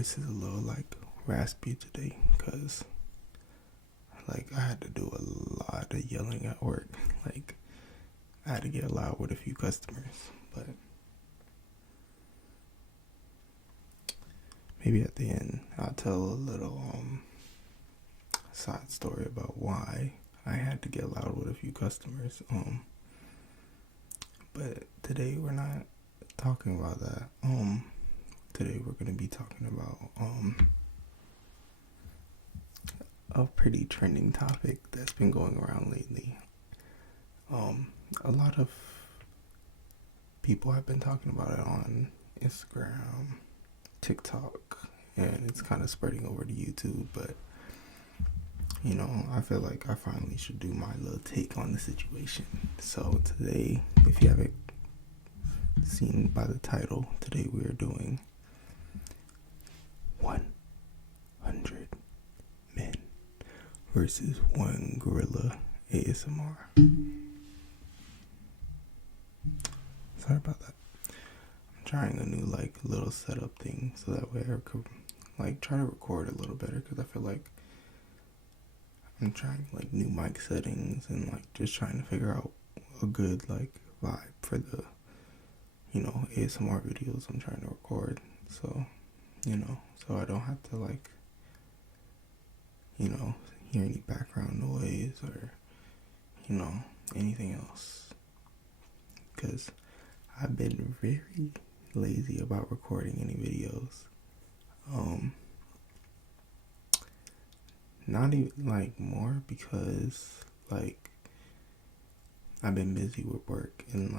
voice is a little raspy today because I had to do a lot of yelling at work. I had to get loud with a few customers, but maybe at the end I'll tell a little side story about why I had to get loud with a few customers. But today we're not talking about that. Today we're gonna be talking about a pretty trending topic that's been going around lately. A lot of people have been talking about it on Instagram, TikTok, and it's kind of spreading over to YouTube, but I feel like I finally should do my little take on the situation. So today, if you haven't seen by the title, today we are doing 100 men versus one gorilla ASMR. Sorry about that. I'm trying a new little setup thing so that way I could try to record a little better, because I feel like I'm trying new mic settings and just trying to figure out a good vibe for the ASMR videos I'm trying to record. So so I don't have to hear any background noise or anything else, because I've been very lazy about recording any videos. Not even more because I've been busy with work, and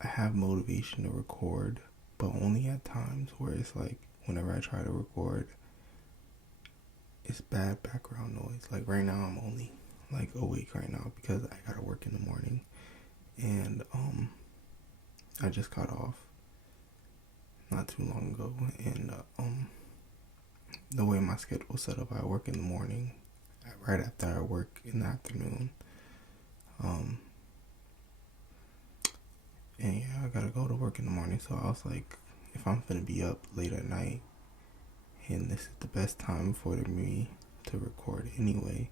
I have motivation to record, but only at times where it's whenever I try to record, it's bad background noise. Right now I'm only awake right now because I gotta work in the morning, and I just got off not too long ago, and the way my schedule is set up, I work in the morning right after I work in the afternoon, and yeah, I gotta go to work in the morning. So I was if I'm gonna be up late at night and this is the best time for me to record anyway,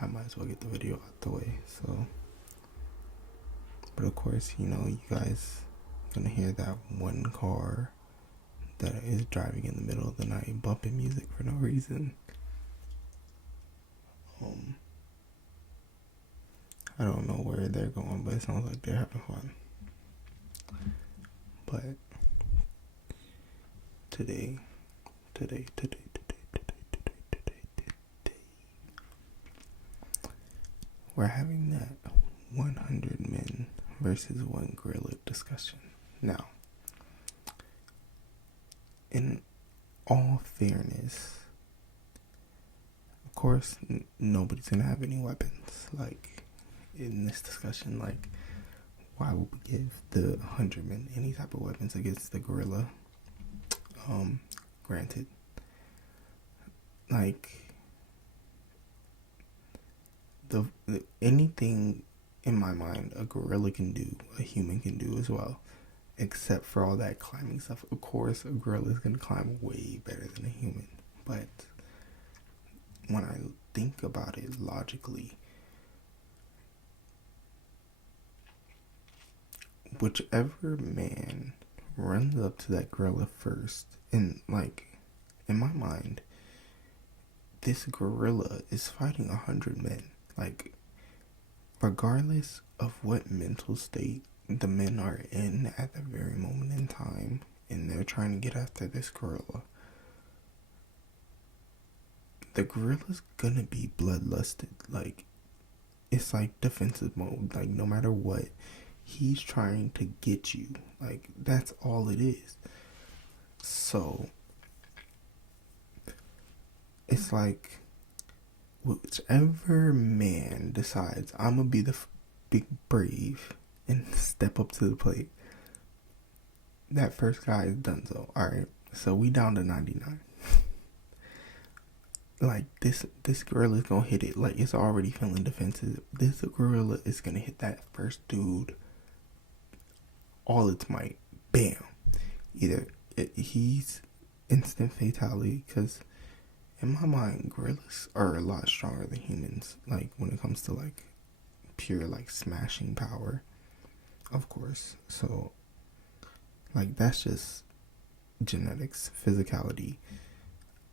I might as well get the video out the way. So, but of course, you guys gonna hear that one car that is driving in the middle of the night bumping music for no reason. I don't know where they're going, but it sounds like they're having fun. But today, we're having that 100 men versus one gorilla discussion. Now, in all fairness, of course, nobody's gonna have any weapons. In this discussion, why would we give the 100 men any type of weapons against the gorilla? Granted, the anything in my mind a gorilla can do, a human can do as well, except for all that climbing stuff. Of course, a gorilla is gonna climb way better than a human, but when I think about it logically, whichever man runs up to that gorilla first, and in my mind, this gorilla is fighting 100 men. Regardless of what mental state the men are in at the very moment in time, and they're trying to get after this gorilla, the gorilla's gonna be bloodlusted. It's defensive mode. No matter what, he's trying to get you. That's all it is. So it's whichever man decides, I'm gonna be the big brave and step up to the plate, that first guy is done. So alright, so we down to 99. This gorilla is gonna hit it. It's already feeling defensive. This gorilla is gonna hit that first dude all its might. Bam. Either he's instant fatality, because in my mind, gorillas are a lot stronger than humans. Like when it comes to like pure like smashing power, of course. So like that's just genetics, physicality,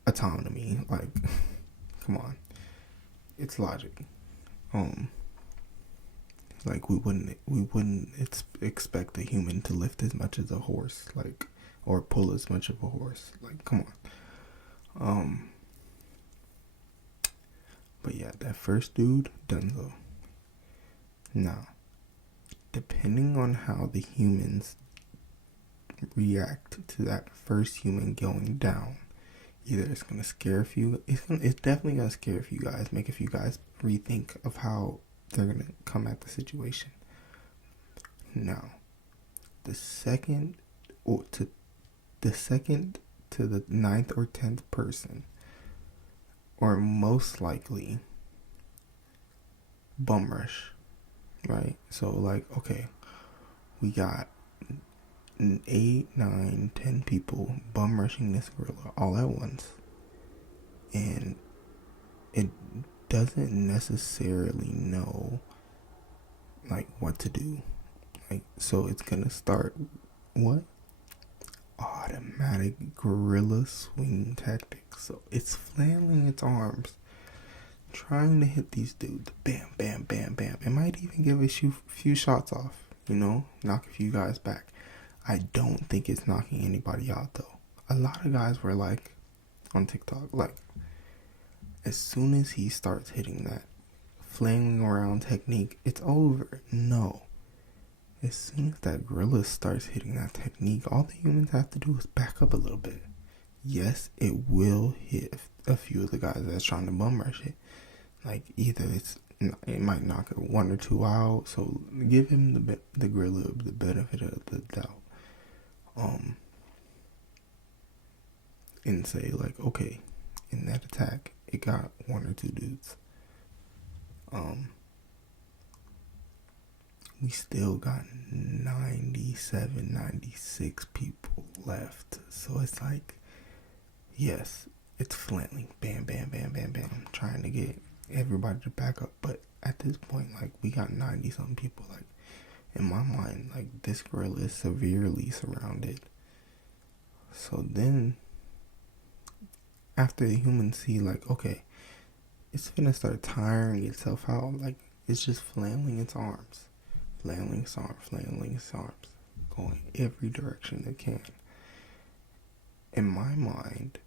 autonomy. Like, come on, it's logic. Um, like we wouldn't expect a human to lift as much as a horse, like, or pull as much of a horse. Like, come on. Um, but yeah, that first dude, Dunzo. Now, depending on how the humans react to that first human going down, either it's gonna scare a few. It's definitely gonna scare a few guys, make a few guys rethink of how they're gonna come at the situation. Now, the second, or to the second to the ninth or 10th person, or most likely bum rush, right? So like, okay, we got 8, 9, 10 people bum rushing this gorilla all at once, and it doesn't necessarily know like what to do. Like, so it's gonna start what? Automatic gorilla swing tactics. So it's flailing its arms, trying to hit these dudes. Bam, bam, bam, bam. It might even give a few shots off, knock a few guys back. I don't think it's knocking anybody out though. A lot of guys were like, on TikTok, like, as soon as he starts hitting that flailing around technique, it's over. No. As soon as that gorilla starts hitting that technique, all the humans have to do is back up a little bit. Yes, it will hit a few of the guys that's trying to bum rush it. Like, either it might knock one or two out, so give him the gorilla the benefit of the doubt. And say like, okay, in that attack, it got one or two dudes. We still got 97, 96 people left. So it's like, yes, it's flailing. Bam, bam, bam, bam, bam. Trying to get everybody to back up. But at this point, like, we got 90 something people. Like, in my mind, like, this gorilla is severely surrounded. So then, after the humans see, like, okay, it's gonna start tiring itself out. Like, it's just flailing its arms. Flailing its arms, going every direction it can. In my mind,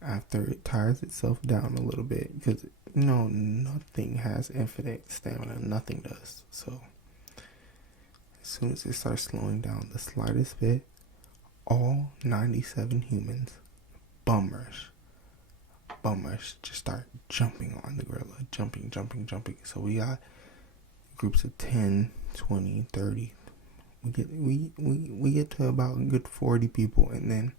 after it tires itself down a little bit, because nothing has infinite stamina, nothing does. So as soon as it starts slowing down the slightest bit, all 97 humans bum rush, just start jumping on the gorilla, jumping. So we got groups of 10, 20, 30. We get to about a good 40 people, and then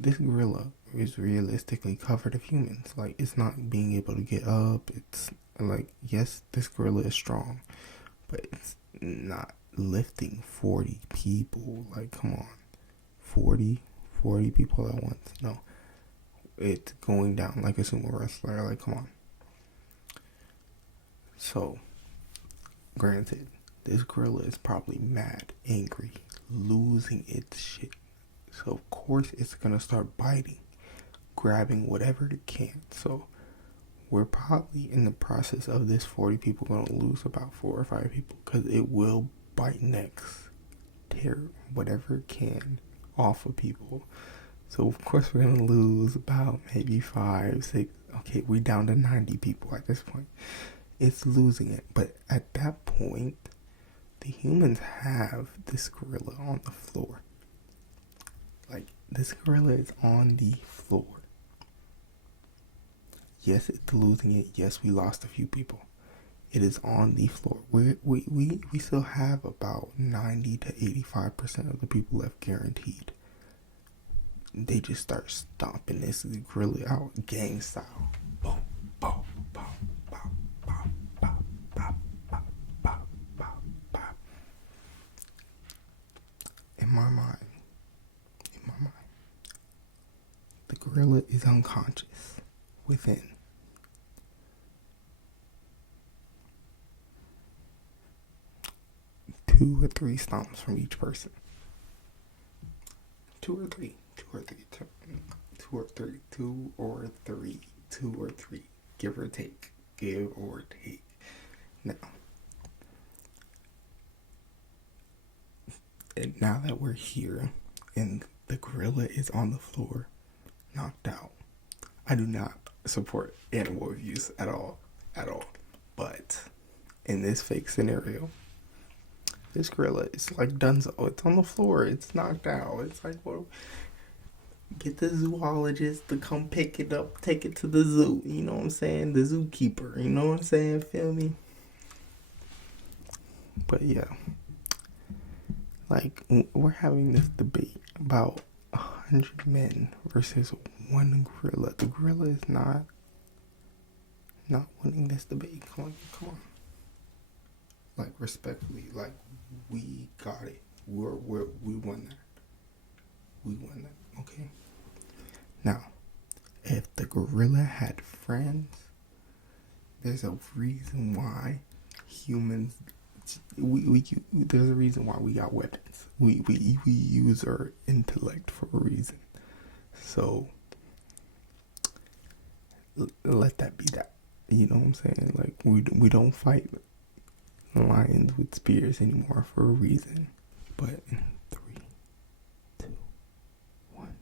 this gorilla is realistically covered of humans. Like, it's not being able to get up. It's like, yes, this gorilla is strong, but it's not lifting 40 people. Like, come on, 40 people at once. No, it's going down like a sumo wrestler. Like, come on. So, granted, this gorilla is probably mad, angry, losing its shit. So of course it's gonna start biting, grabbing whatever it can. So we're probably in the process of this 40 people gonna lose about 4 or 5 people, because it will bite necks, tear whatever it can off of people. So of course we're gonna lose about maybe 5, 6. Okay, we're down to 90 people at this point. It's losing it. But at that point, the humans have this gorilla on the floor. Like, this gorilla is on the floor. Yes, it's losing it. Yes, we lost a few people. It is on the floor. We still have about 90 to 85% of the people left guaranteed. They just start stomping this gorilla out, gang style. Boom, boom, boom, boom, boom, boom, boom, boom, boom, boom, boom. In my mind, the gorilla is unconscious within 2 or 3 stomps from each person. 2 or 3, give or take. Now, and now that we're here and the gorilla is on the floor, knocked out, I do not support animal abuse at all. But in this fake scenario, this gorilla is like Dunzo. It's on the floor. It's knocked out. It's like, well, get the zoologist to come pick it up, take it to the zoo. You know what I'm saying? The zookeeper. You know what I'm saying? Feel me? But yeah, like we're having this debate about 100 men versus one gorilla. The gorilla is not winning this debate. Come on. Like, respectfully, like, we got it. We won that. Okay. Now, if the gorilla had friends, there's a reason why humans. There's a reason why we got weapons. We use our intellect for a reason. So let that be that. You know what I'm saying? Like, we don't fight lions with spears anymore for a reason. But in 3, 2, 1.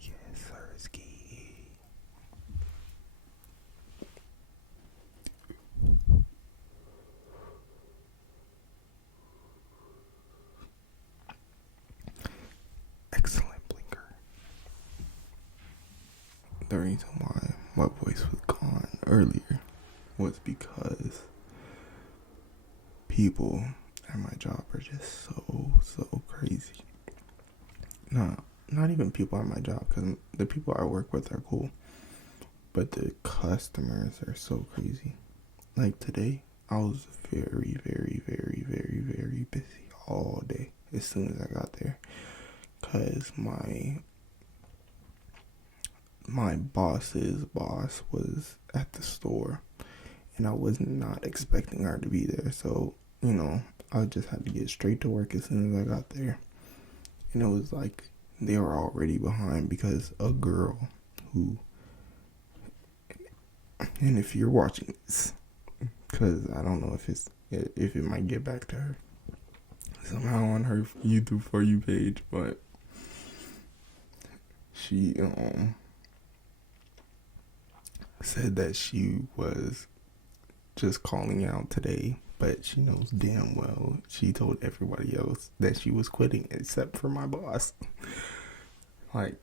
Yes, Sirski. Excellent blinker. The reason why my voice was gone earlier was because people at my job are just so crazy. Not even people at my job, because the people I work with are cool, but the customers are so crazy. Like today, I was very, very, very, very, very busy all day as soon as I got there, because my boss's boss was at the store, and I was not expecting her to be there. So, I just had to get straight to work as soon as I got there. And it was like they were already behind because a girl who, and if you're watching this, because I don't know if it might get back to her somehow on her YouTube For You page, but she said that she was just calling out today, but she knows damn well she told everybody else that she was quitting except for my boss. Like,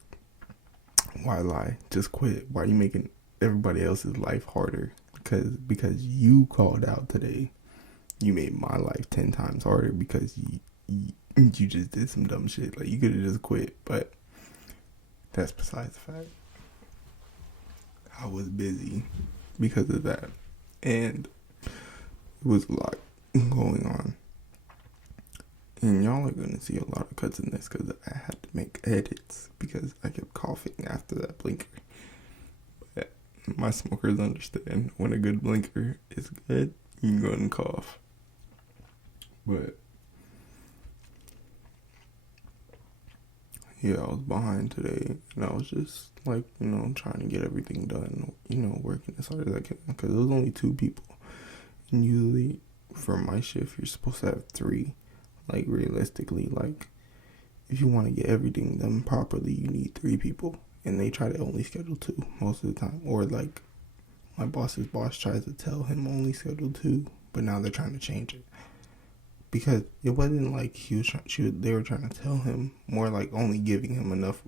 why lie? Just quit. Why are you making everybody else's life harder? Because you called out today, you made my life 10 times harder because you just did some dumb shit. Like, you could have just quit, but that's besides the fact. I was busy because of that, and it was a lot going on. And y'all are going to see a lot of cuts in this because I had to make edits because I kept coughing after that blinker. But my smokers understand when a good blinker is good, you can go ahead and cough. But yeah, I was behind today, and I was just like, trying to get everything done, working as hard as I can, because there was only 2 people. And usually for my shift, you're supposed to have 3. Like, realistically, like, if you want to get everything done properly, you need 3 people. And they try to only schedule 2 most of the time. Or, like, my boss's boss tries to tell him only schedule 2, but now they're trying to change it. Because it wasn't like they were trying to tell him, more like only giving him enough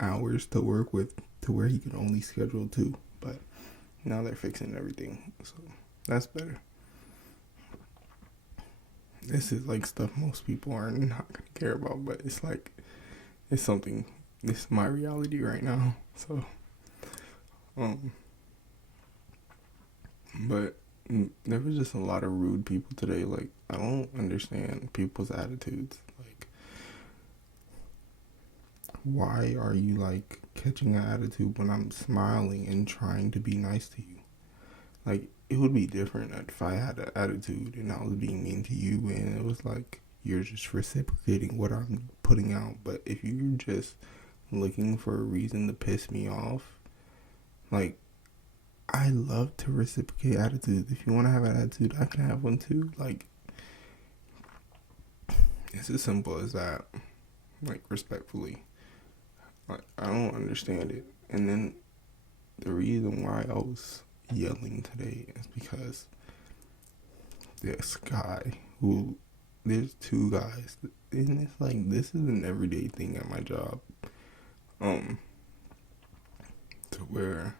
hours to work with to where he could only schedule 2. But now they're fixing everything. So that's better. This is like stuff most people are not going to care about, but it's like, it's something this is my reality right now. So, um, but there was just a lot of rude people today. Like, I don't understand people's attitudes. Like, why are you like catching an attitude when I'm smiling and trying to be nice to you? Like, it would be different if I had an attitude and I was being mean to you and it was like you're just reciprocating what I'm putting out. But if you're just looking for a reason to piss me off, like, I love to reciprocate attitudes. If you want to have an attitude, I can have one too. Like, it's as simple as that. Like, respectfully. Like, I don't understand it. And then the reason why I was yelling today is because this guy who, there's two guys, and it's like, this is an everyday thing at my job. To where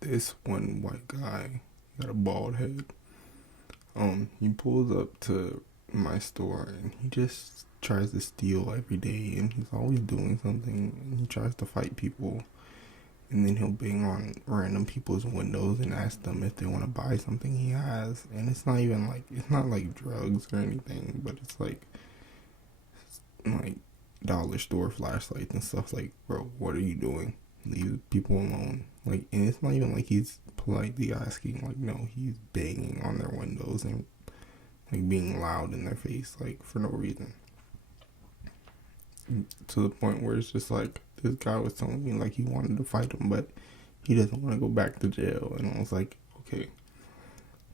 this one white guy got a bald head. He pulls up to my store and he just tries to steal every day, and he's always doing something, and he tries to fight people, and then he'll bang on random people's windows and ask them if they want to buy something he has. And it's not even like, it's not like drugs or anything, but it's like dollar store flashlights and stuff. Like, bro, what are you doing? Leave people alone. Like, and it's not even like he's politely asking. Like, no, he's banging on their windows and like being loud in their face, like, for no reason. To the point where it's just like, this guy was telling me like he wanted to fight him, but he doesn't want to go back to jail. And I was like, okay,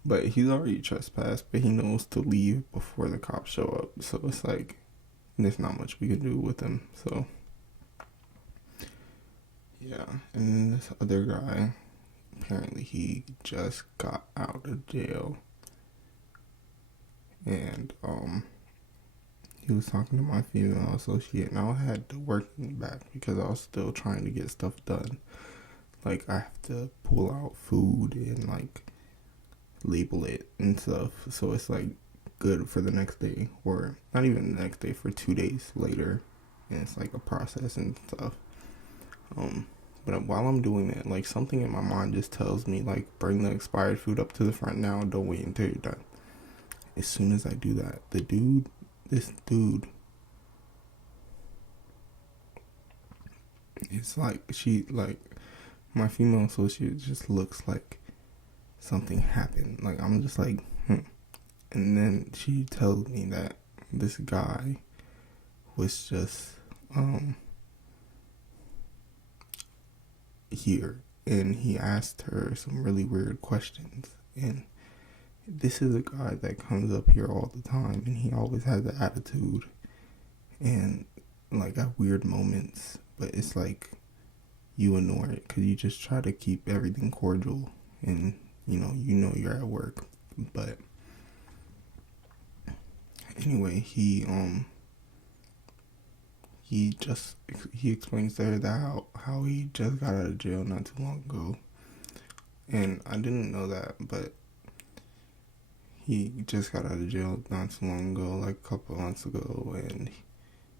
but he's already trespassed, but he knows to leave before the cops show up. So it's like, there's not much we can do with him. So yeah. And then this other guy, apparently he just got out of jail, and he was talking to my female associate, and I had to work back because I was still trying to get stuff done. Like, I have to pull out food and like label it and stuff, so it's like good for the next day, or not even the next day, for 2 days later. And it's like a process and stuff. But while I'm doing that, like, something in my mind just tells me like, bring the expired food up to the front now, don't wait until you're done. As soon as I do that, this dude, it's like, my female associate just looks like something happened. Like, I'm just like, And then she tells me that this guy was just here, and he asked her some really weird questions. And this is a guy that comes up here all the time, and he always has an attitude and like at weird moments, but it's like you ignore it because you just try to keep everything cordial, and you're at work. But anyway, he explains to her that how he just got out of jail not too long ago, and I didn't know that, but he just got out of jail not too long ago, like a couple of months ago, and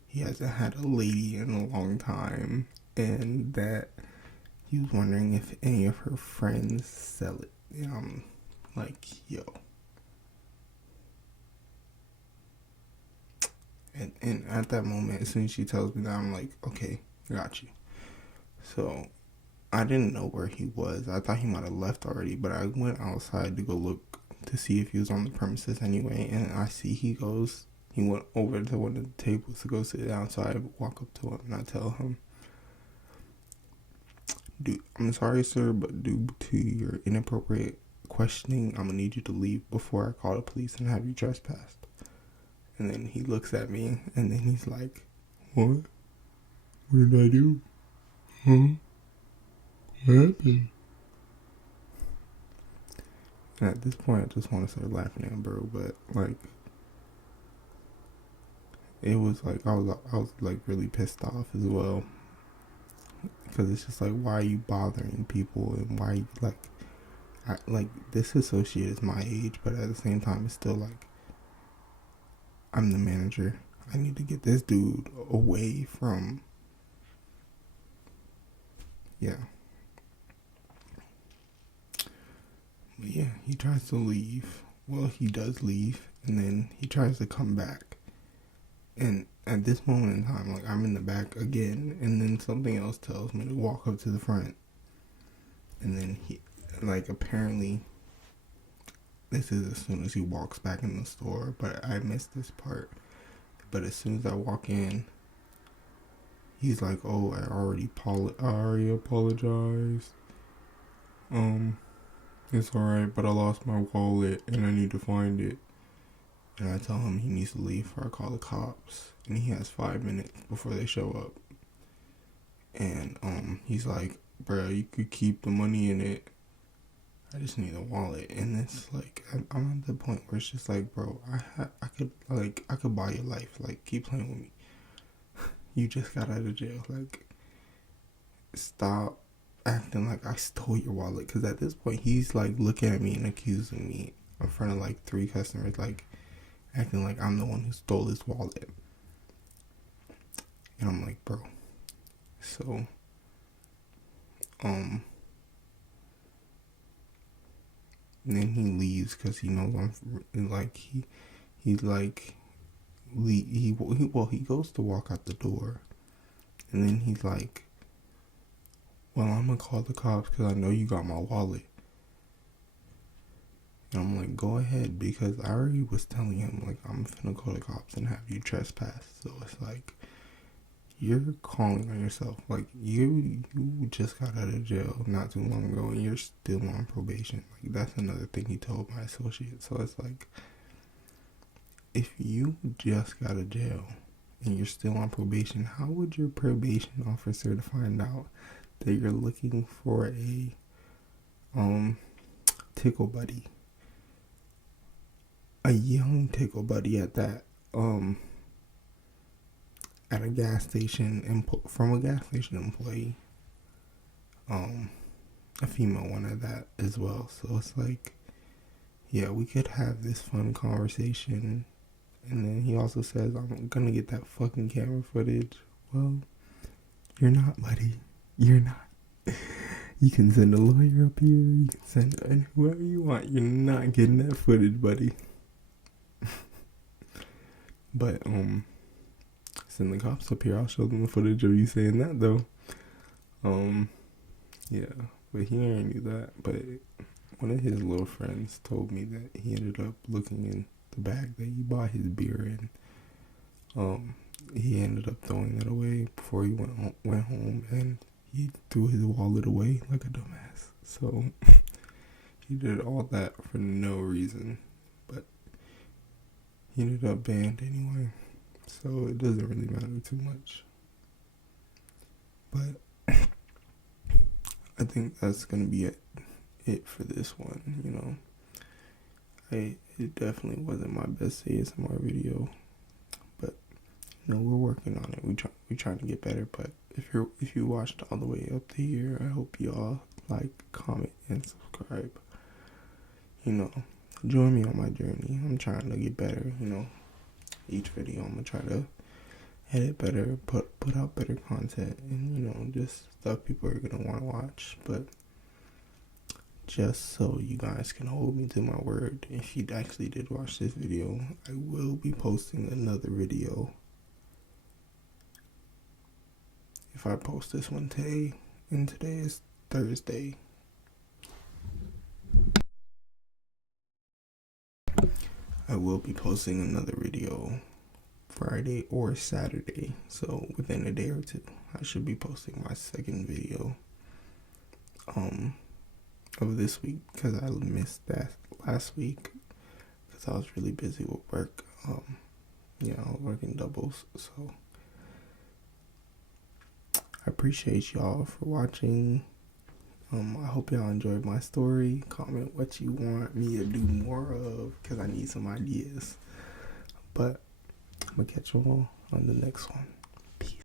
he hasn't had a lady in a long time, and that he was wondering if any of her friends sell it. And I'm like, yo. And at that moment, as soon as she tells me that, I'm like, okay, got you. So I didn't know where he was. I thought he might have left already, but I went outside to go look to see if he was on the premises anyway, and I see he went over to one of the tables to go sit down. So I walk up to him and I tell him, dude, I'm sorry, sir, but due to your inappropriate questioning, I'm gonna need you to leave before I call the police and have you trespassed. And then he looks at me, and then he's like, what? What did I do? Huh? What happened? And at this point, I just want to start laughing at him, bro. But like, it was like, I was like really pissed off as well, because it's just like, why are you bothering people, and why this associate is my age, but at the same time, it's still like, I'm the manager. I need to get this dude away from, yeah. But yeah, he tries to leave. Well, he does leave, and then he tries to come back. And at this moment in time, like, I'm in the back again, and then something else tells me to walk up to the front. And then he, like, apparently, this is as soon as he walks back in the store, but I missed this part. But as soon as I walk in, he's like, "Oh, I already apologized. It's alright, but I lost my wallet and I need to find it." And I tell him he needs to leave or I call the cops. And he has 5 minutes before they show up. And he's like, "Bruh, you could keep the money in it. I just need a wallet." And it's like, I'm at the point where it's just like, bro, I could buy your life. Like, keep playing with me. You just got out of jail. Like, stop acting like I stole your wallet. Because at this point, he's like looking at me and accusing me in front of like 3 customers, like acting like I'm the one who stole his wallet. And I'm like, bro. So, and then he leaves because he knows I'm like he goes to walk out the door, and then he's like, "Well, I'm gonna call the cops because I know you got my wallet." And I'm like, "Go ahead," because I already was telling him, like, I'm finna call the cops and have you trespass. So it's like, you're calling on yourself. Like, you just got out of jail not too long ago and you're still on probation. Like, that's another thing he told my associate. So it's like, if you just got out of jail and you're still on probation, how would your probation officer to find out that you're looking for a tickle buddy, a young tickle buddy at that, at a gas station, from a gas station employee, a female one at that as well. So it's like, yeah, we could have this fun conversation. And then he also says, "I'm gonna get that fucking camera footage." Well, you're not, buddy. You're not. You can send a lawyer up here. You can send whoever you want. You're not getting that footage, buddy. But, send the cops up here. I'll show them the footage of you saying that, though. Yeah. But he already knew that. But one of his little friends told me that he ended up looking in the bag that he bought his beer in. He ended up throwing that away before he went home, and he threw his wallet away like a dumbass. So he did all that for no reason, but he ended up banned anyway, so it doesn't really matter too much. But I think that's gonna be it for this one. You know, it definitely wasn't my best ASMR video, but you know, we're working on it. We trying to get better. But if you watched all the way up to here, I hope you all like, comment, and subscribe. You know, join me on my journey. I'm trying to get better. You know, each video I'm gonna try to edit better, put out better content, and you know, just stuff people are gonna want to watch. But just so you guys can hold me to my word, if you actually did watch this video, I will be posting another video. If I post this one today, and today is Thursday, I will be posting another video Friday or Saturday. So within a day or two, I should be posting my second video of this week, because I missed that last week because I was really busy with work. I was working doubles. So I appreciate y'all for watching. I hope y'all enjoyed my story. Comment what you want me to do more of, because I need some ideas. But I'm gonna catch you all on the next one.